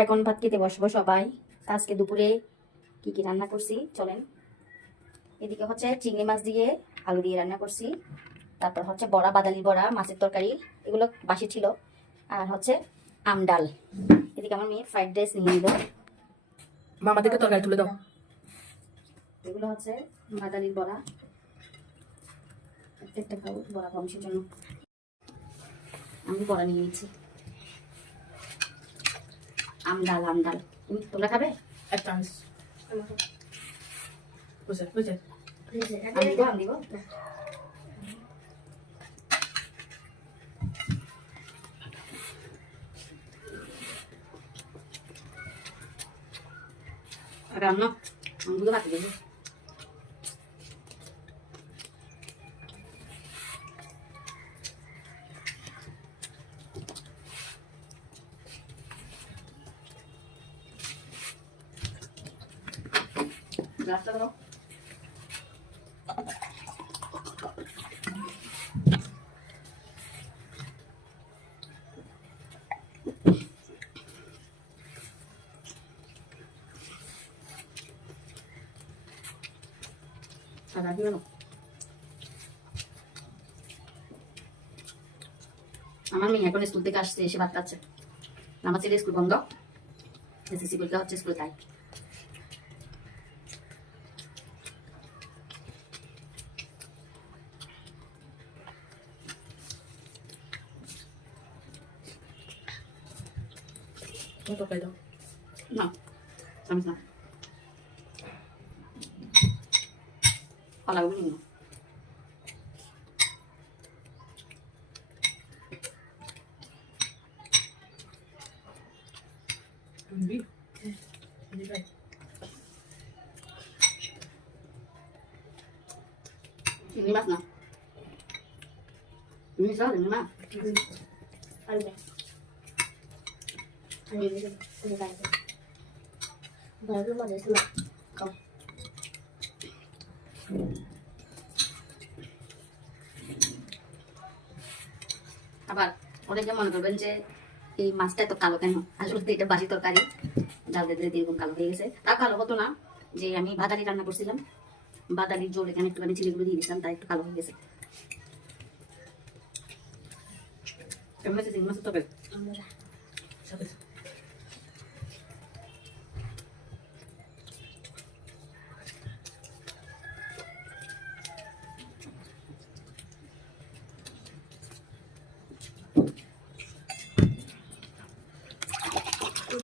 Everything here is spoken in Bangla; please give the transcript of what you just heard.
এখন ভাত খেতে বসবো সবাই। আজকে দুপুরে কি কি রান্না করছি চলেন। এদিকে হচ্ছে চিংড়ি মাছ দিয়ে আলু দিয়ে রান্না করছি, তারপর হচ্ছে বড়া, বাদালি বড়া, মাছের তরকারি, এগুলো বাসি ছিল, আর হচ্ছে আম ডাল। এদিকে আমার মেয়ে ফ্রাইড রাইস নিয়ে নিল। মামাদেরকে তরকারি তুলে দাও। এগুলো হচ্ছে বাদালির বড়া, একটা খাবো বড়া বংশের জন্য। আমি বড়া নিয়ে নিচ্ছি। আম ডাল, আম ডাল তোমরা খাবে? এক চামচ বুঝে বুঝে আম দিব, আম দিব। রান্না আমগুলো বাকি দেবো। গ্লাসটা দাও। আর রাখি না। আমার মেয়ে এখন স্কুল থেকে আসছে, এসে ভাত খাচ্ছে। আমার ছেলে স্কুল বন্ধ, এসএসসি পরীক্ষা হচ্ছে, স্কুলে তাই। তরকারি দাও। না চামচ না, কলাগুলো নিন। চিংড়ি মাছ না, তুমি সব চিংড়ি মাছ আবার অনেকে মনে করবেন যে এই মাছটা এত কালো কেন, আসলে তো এটা বাসি তরকারি, জাল দিতে দিতে এরকম কালো হয়ে গেছে। তাও কালো হতো না, যে আমি বাদালি রান্না করছিলাম, বাদালির জোর এখানে একটুখানি ছিলিগুলো দিয়ে দিয়েছিলাম, তাই একটু কালো হয়ে গেছে। কেমন আছে চিংড়ি মাছের তরকারি?